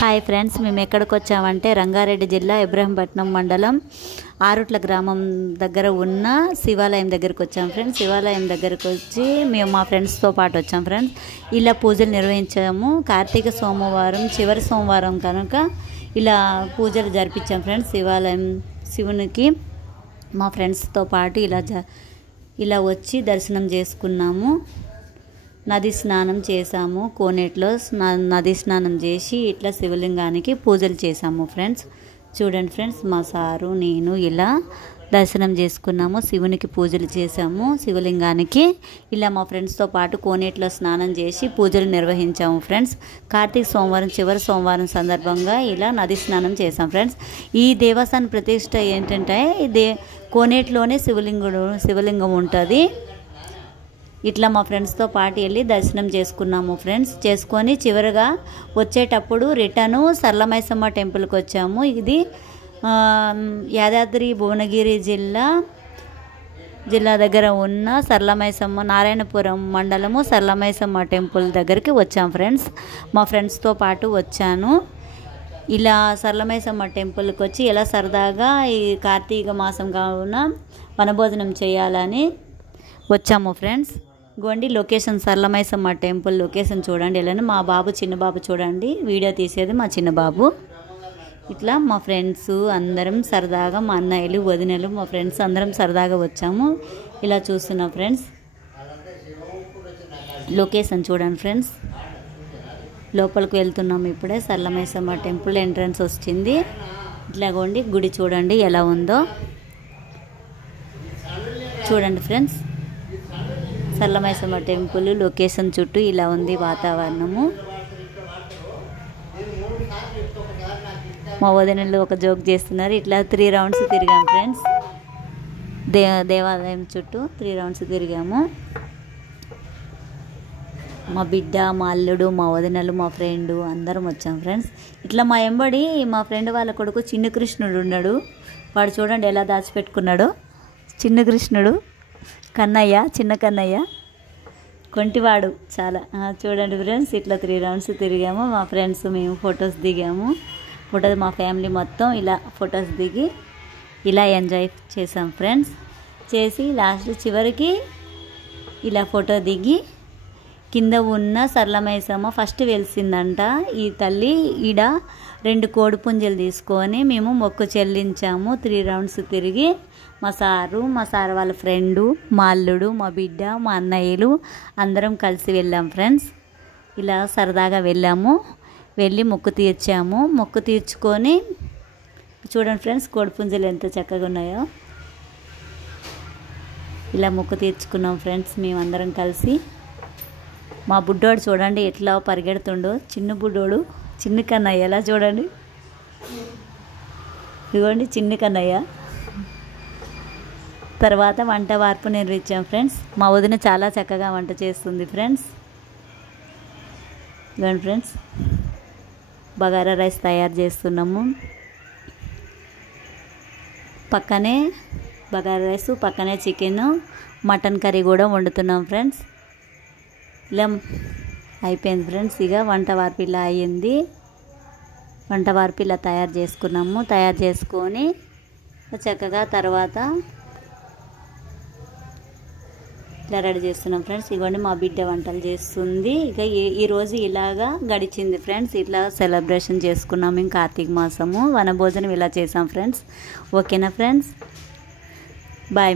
Hi friends, మేము ఎక్కడికి వచ్చామంటే రంగారెడ్డి జిల్లా ఇబ్రహీంపట్నం మండలం ఆరుట్ల గ్రామం దగ్గర ఉన్న శివాలయం దగ్గరికి వచ్చాం ఫ్రెండ్స్. శివాలయం దగ్గరికి వచ్చి మేము మా ఫ్రెండ్స్తో పాటు వచ్చాం ఫ్రెండ్స్. ఇలా పూజలు నిర్వహించాము. కార్తీక సోమవారం చివరి సోమవారం కనుక ఇలా పూజలు జరిపించాం ఫ్రెండ్స్. శివునికి మా ఫ్రెండ్స్తో పాటు ఇలా వచ్చి దర్శనం చేసుకున్నాము. నది స్నానం చేసాము. కోనేట్లో నది స్నానం చేసి ఇట్లా శివలింగానికి పూజలు చేసాము ఫ్రెండ్స్. చూడండి ఫ్రెండ్స్, మా సారు నేను ఇలా దర్శనం చేసుకున్నాము. శివునికి పూజలు చేసాము. శివలింగానికి ఇలా మా ఫ్రెండ్స్తో పాటు కోనేట్లో స్నానం చేసి పూజలు నిర్వహించాము ఫ్రెండ్స్. కార్తీక సోమవారం చివరి సోమవారం సందర్భంగా ఇలా నది స్నానం చేసాం ఫ్రెండ్స్. ఈ దేవస్థాన ప్రతిష్ట ఏంటంటే కోనేట్లోనే శివలింగం ఉంటుంది. ఇట్లా మా ఫ్రెండ్స్తో పాటు వెళ్ళి దర్శనం చేసుకున్నాము ఫ్రెండ్స్. చేసుకొని చివరిగా వచ్చేటప్పుడు రిటర్ను సరళమైసమ్మ టెంపుల్కి వచ్చాము. ఇది యాదాద్రి భువనగిరి జిల్లా దగ్గర ఉన్న సరళమైసమ్మ నారాయణపురం మండలము సరళమైసమ్మ టెంపుల్ దగ్గరికి వచ్చాం ఫ్రెండ్స్. మా ఫ్రెండ్స్తో పాటు వచ్చాను. ఇలా సరళమైసమ్మ టెంపుల్కి వచ్చి ఇలా సరదాగా ఈ కార్తీక మాసం కావున వనభోజనం చేయాలని వచ్చాము ఫ్రెండ్స్. గోండి లొకేషన్ సరళమైసమ్మ టెంపుల్ లొకేషన్ చూడండి. ఇలా మా బాబు చిన్న బాబు చూడండి, వీడియో తీసేది మా చిన్న బాబు. ఇట్లా మా ఫ్రెండ్స్ అందరం సరదాగా, మా అన్నయ్యలు వదినలు మా ఫ్రెండ్స్ అందరం సరదాగా వచ్చాము. ఇలా చూస్తున్నాం ఫ్రెండ్స్. లొకేషన్ చూడండి ఫ్రెండ్స్. లోపలికి వెళ్తున్నాము ఇప్పుడే. సరళమైసమ్మ టెంపుల్ ఎంట్రన్స్ వచ్చింది. ఇట్లా గోండి గుడి చూడండి ఎలా ఉందో చూడండి ఫ్రెండ్స్. సరళమైసమ్మ టెంపుల్ లొకేషన్ చుట్టూ ఇలా ఉంది వాతావరణము. మా వదినలు ఒక జోక్ చేస్తున్నారు. ఇట్లా 3 రౌండ్స్ తిరిగాం ఫ్రెండ్స్. దేవాలయం చుట్టూ 3 రౌండ్స్ తిరిగాము. మా బిడ్డ, మా అల్లుడు, మా వదినలు, మా ఫ్రెండ్ అందరం వచ్చాం ఫ్రెండ్స్. ఇట్లా మా ఎంబడి మా ఫ్రెండ్ వాళ్ళ కొడుకు చిన్న కృష్ణుడు ఉన్నాడు. వాడు చూడండి ఎలా దాచిపెట్టుకున్నాడో. చిన్న కృష్ణుడు చిన్న కన్నయ్య కొంటివాడు చాలా. చూడండి ఫ్రెండ్స్, ఇట్లా 3 రౌండ్స్ తిరిగాము. మా ఫ్రెండ్స్ మేము ఫొటోస్ దిగాము. మా ఫ్యామిలీ మొత్తం ఇలా ఫొటోస్ దిగి ఇలా ఎంజాయ్ చేసాం ఫ్రెండ్స్. చేసి లాస్ట్ చివరికి ఇలా ఫోటో దిగి కింద ఉన్న సరళమైసమ్మ ఫస్ట్ వెలిసిందంట. ఈ తల్లి ఈడ 2 కోడి పుంజలు తీసుకొని మేము మొక్కు చెల్లించాము. 3 రౌండ్స్ తిరిగి మా సారు వాళ్ళ ఫ్రెండు, మా అల్లుడు, మా బిడ్డ, మా అన్నయ్యలు అందరం కలిసి వెళ్ళాం ఫ్రెండ్స్. ఇలా సరదాగా వెళ్ళి మొక్కు తీర్చాము. మొక్కు తీర్చుకొని చూడండి ఫ్రెండ్స్, కోడి పుంజలు ఎంత చక్కగా ఉన్నాయో. ఇలా మొక్కు తీర్చుకున్నాం ఫ్రెండ్స్ మేమందరం కలిసి. మా బుడ్డోడు చూడండి ఎట్లా పరిగెడుతుండో. చిన్న బుడ్డోడు చిన్న కన్నయ్య ఎలా చూడండి. ఇదిగోండి చిన్న కన్నయ్య. తర్వాత వంట వార్పు నిర్వహించాం ఫ్రెండ్స్. మా వదిన చాలా చక్కగా వంట చేస్తుంది ఫ్రెండ్స్. ఇదిగోండి ఫ్రెండ్స్, బగారా రైస్ తయారు చేస్తున్నాము. పక్కనే బగారా రైస్, పక్కనే చికెన్, మటన్ కర్రీ కూడా వండుతున్నాం ఫ్రెండ్స్. ఇలా అయిపోయింది ఫ్రెండ్స్. ఇక వంట వార్పు ఇలా అయ్యింది. వంట వార్పు ఇలా తయారు చేసుకున్నాము. తయారు చేసుకొని చక్కగా తర్వాత ఇలా రెడీ చేస్తున్నాం ఫ్రెండ్స్. ఇవ్వండి మా బిడ్డ వంటలు చేస్తుంది. ఇక ఈరోజు ఇలాగా గడిచింది ఫ్రెండ్స్. ఇట్లా సెలబ్రేషన్ చేసుకున్నాం మేము కార్తీక మాసము. వనభోజనం ఇలా చేసాం ఫ్రెండ్స్. ఓకేనా ఫ్రెండ్స్, బాయ్.